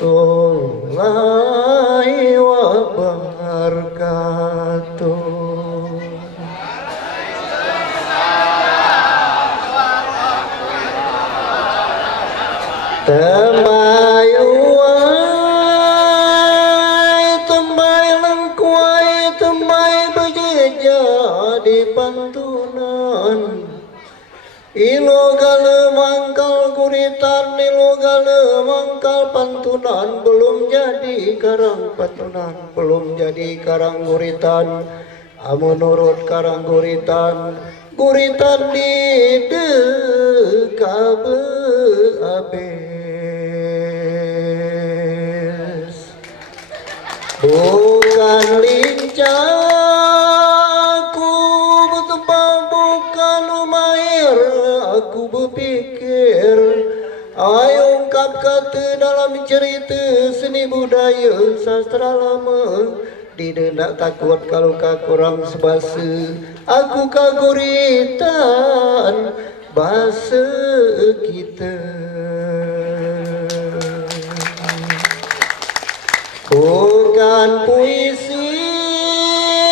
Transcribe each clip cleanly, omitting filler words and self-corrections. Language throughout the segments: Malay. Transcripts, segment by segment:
warahmatullahi wabarakatuh. Temai temai lengkuai temai bejeja di pantunan ilo gale mangkal guritan ilo gale mangkal pantunan belum jadi karang pantunan belum jadi karang guritan menurut karang guritan guritan di dekabe abes bukan lincahku betebal bukan lumair aku berpikir ayo ungkap kata dalam cerita seni budaya sastra lama didendak takut kalau kurang sebasa aku kaguritan bahasa kita bukan puisi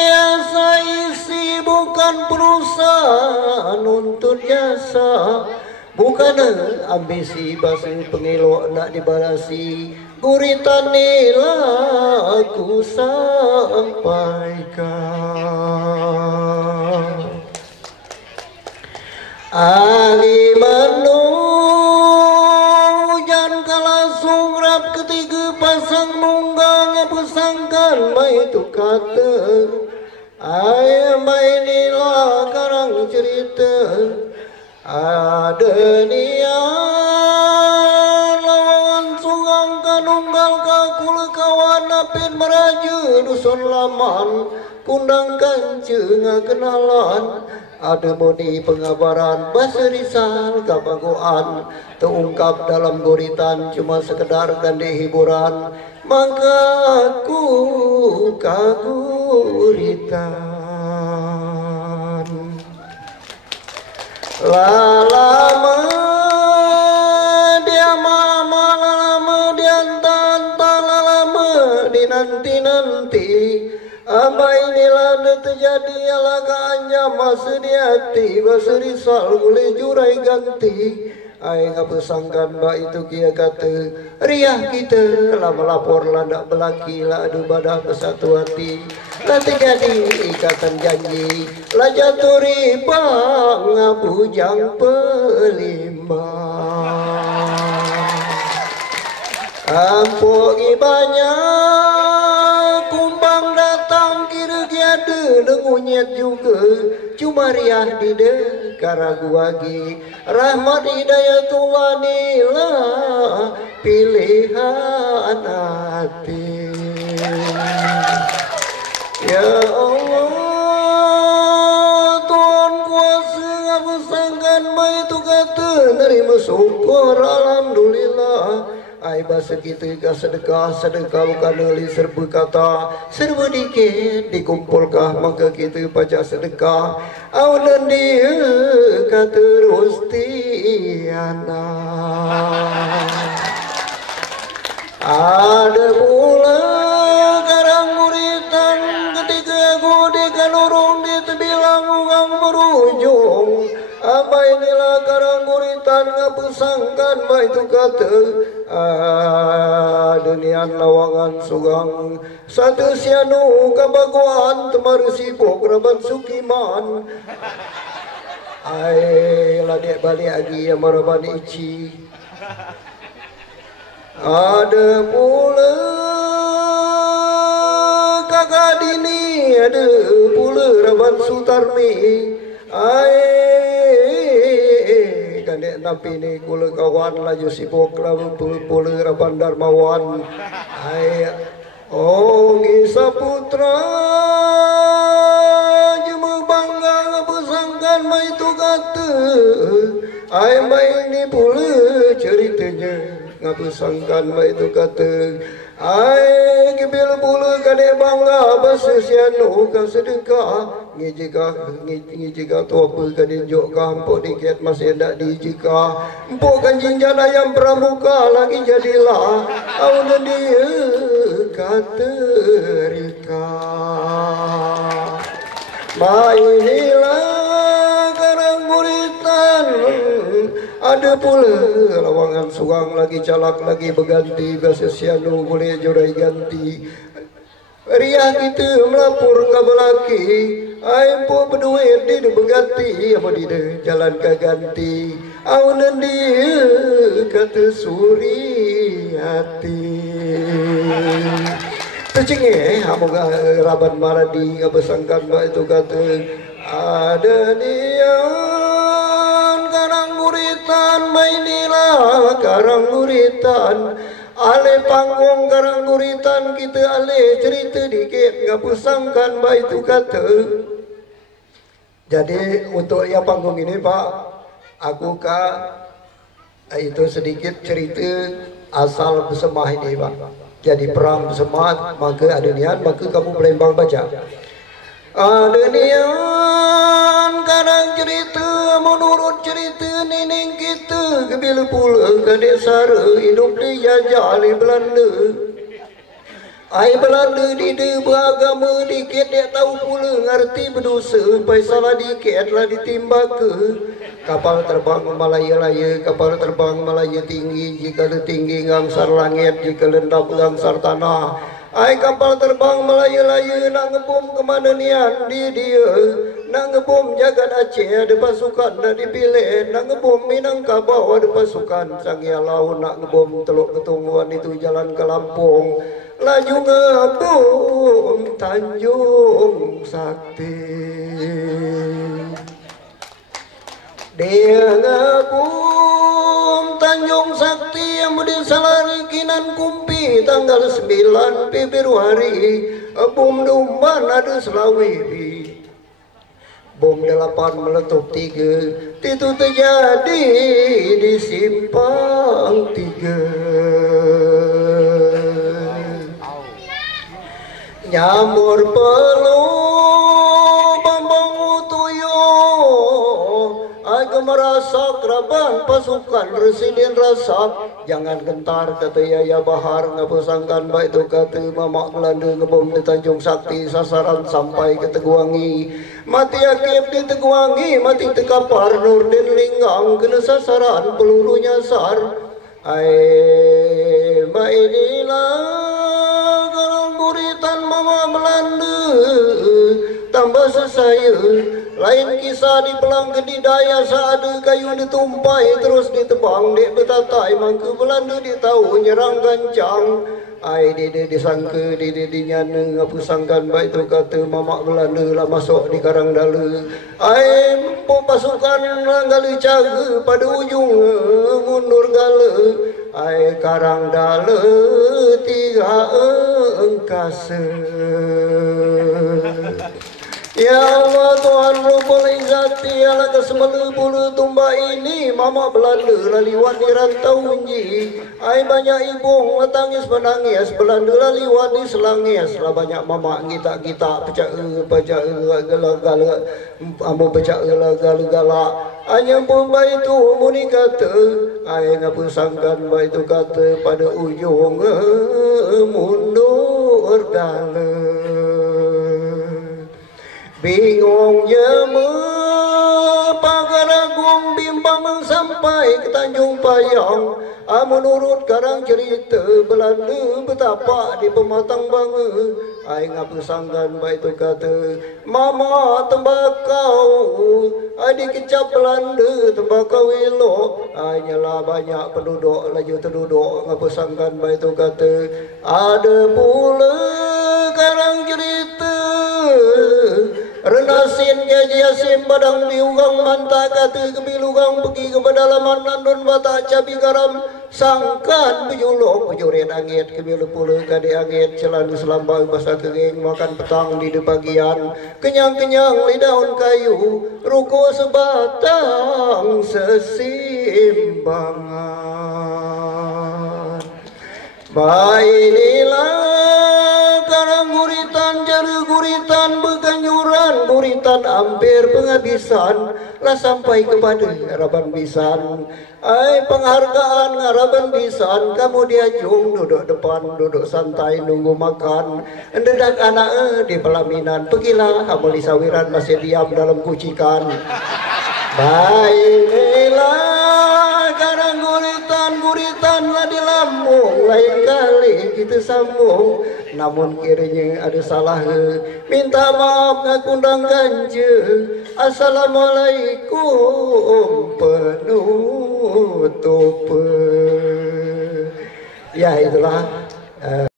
asa isi bukan perusahaan untuk jasa bukan ambisi bahasa pengelok nak dibalasi guritan nila aku sampaikan Ali manu hujan kala sungrap ketiga pasang munggang pesangkan itu kata ayah main nila karang cerita ada niat lawan sungang kanunggal kakul kawan apin meraja dusun laman kundang kanceng kenalan ada moni pengabaran bahasa risal kabagoan terungkap dalam guritan cuma sekedar gandhi hiburan maka aku kaguritan lalama dia mama lalama dia tanta lalama di nanti Amba inilah terjadi alaganya masa di hati bahasa risal boleh jurai ganti ay ngapesangkan mbak itu kia kata riah kita lah melapor lah nak belaki lah adu badah bersatu hati lah terjadi ikatan janji lah jatuh ribang ngabujang pelima ampun banyak dengunyet juga cuma riah di dekaraguagi rahmat hidayatullah nila pilihan hati ya Allah Tuhan kuasa ngabesangkan baik itu kata nerima syukur alhamdulillah ay bahasa kita sedekah bukan dari serba kata serba dikit dikumpulkah maka kita baca sedekah awan dia kata rustiana ada pula karang muritan ketika aku dikanurung ditebilang ugang berujung apa inilah karang muritan ngapusangkan baik itu kata dunian lawangan sugang satu sianu kabaguan temar sibuk raban sukiman ay ladek balik lagi yang maraban ici ada pula kakak dini ada pula raban sutarmi ay kandek napi ni kula kawan laju sibuk lalu pula raban darmawan ay ongi saputra jemu bangga pesangkan mai tu kata ay mai ni pula ceritanya ngapesangkan mai tu kata Ai kebil pula kade bangga basesianu ka sedekah ngijika tu apa kade jok ka empok diket masih ndak dijika empok kan jinjan ayam pramuka lagi jadilah aun dia katerika mainilah karang muritan ada pula lawangan suang lagi calak lagi berganti biasa sianu boleh jorai ganti riah kita melapor ke belaki ai po berduit di berganti apa di jalan ke ganti aun dia kata suri hati tercengih amoga raban maradi apa sangkan itu kata ada dia karang guritan mainilah karang guritan ale panggung karang guritan kita ale cerita dikit nggak pusangkan baik itu kata jadi untuk yang panggung ini Pak aku itu sedikit cerita asal bersemah ini Pak jadi perang bersemah maka ada niat maka kamu pelembang baca ada nian kadang cerita menurut cerita nenek kita kebil pula kadek sara hidup dia jali Belanda ai Belanda di beragama dikit dia tahu pula ngerti berdosa pai salah dikit lah ditimbak ke kapal terbang Malaya-laya kapal terbang Malaya tinggi jika tinggi ngangsar langit jika lendap ngangsar tanah ai kapal terbang Malaya-laya nak ngebom kemana nian dia nak ngebom jagat Aceh ada pasukan dah dipilih nak ngebom Minangkabau ada pasukan Sangia Laut nak ngebom Teluk Ketungguan itu jalan ke Lampung laju ngebom Tanjung Sakti dia ngebom Tanjung Sakti yang di Salarikinan Kumpi tanggal 9 Februari bom Dumban ada Selawi bom 8 meletup 3 itu terjadi di Simpang 3 nyamur pelu bambang utuyo merasak raban pasukan residen rasak jangan gentar kata Yaya Bahar ngapusangkan baik itu kata Mamak Belanda ngebom di Tanjung Sakti sasaran sampai ke Teguangi mati akib di Teguangi mati tekapar Nurdin Linggang kena sasaran peluru nyasar ai mainilah karang guritan Mama Belanda tambah sesaya lain kisah di pelang kedidaya saada kayu ditumpai terus ditebang dek betatai mangke Belanda dia tahu nyerang gancang ai dia disangka dia dinyana ngapusangkan baik tu kata Mamak Belanda lah masuk di Karang Dala ai pasukan langgali cara pada ujung mundur gala ai Karang Dala 3 angkasa ya Allah Tuhan Rabbul Izzati ala kesemelu bulu tumba ini Mama Belanda laliwan di rantau unji ai banyak ibu tangis menangis Belanda laliwan di selangis lah banyak mama kita pecah gala amu pecah gala hanya pemba itu muni kata ai ngapusangkan ba itu kata pada ujung mundur gala bingungnya pagaragung bimbang sampai ke Tanjung Payang menurut karang cerita Belanda betapa di pematang bangga ai ngapusangkan baik itu kata mama tembakau ai dikecap Belanda tembakau elok hanyalah banyak penduduk laju terduduk ngapusangkan baik itu kata ada pula karang cerita Renasin gaji asim badang diugang manta kata kebilugang pergi ke pedalaman landun bata cabi garam sangkan bejulok pejurit angit kebilu pula kade angit celana selambang basah kering makan petang di bagian kenyang-kenyang li daun kayu ruko sebatang sesimbangan Bainilah karang guritan jari guritan beganyuran guritan hampir penghabisan lah sampai kepada harapan bisan. Ai penghargaan harapan bisan kamu diajung duduk depan duduk santai nunggu makan endedak anak di pelaminan pergilah kamu di sawiran masih diam dalam kucikan. Baiklah karang guritan lah di lambung lain kali kita sambung namun kiranya ada salah minta maaf ngakundang ganja. Assalamualaikum penutup. Ya itulah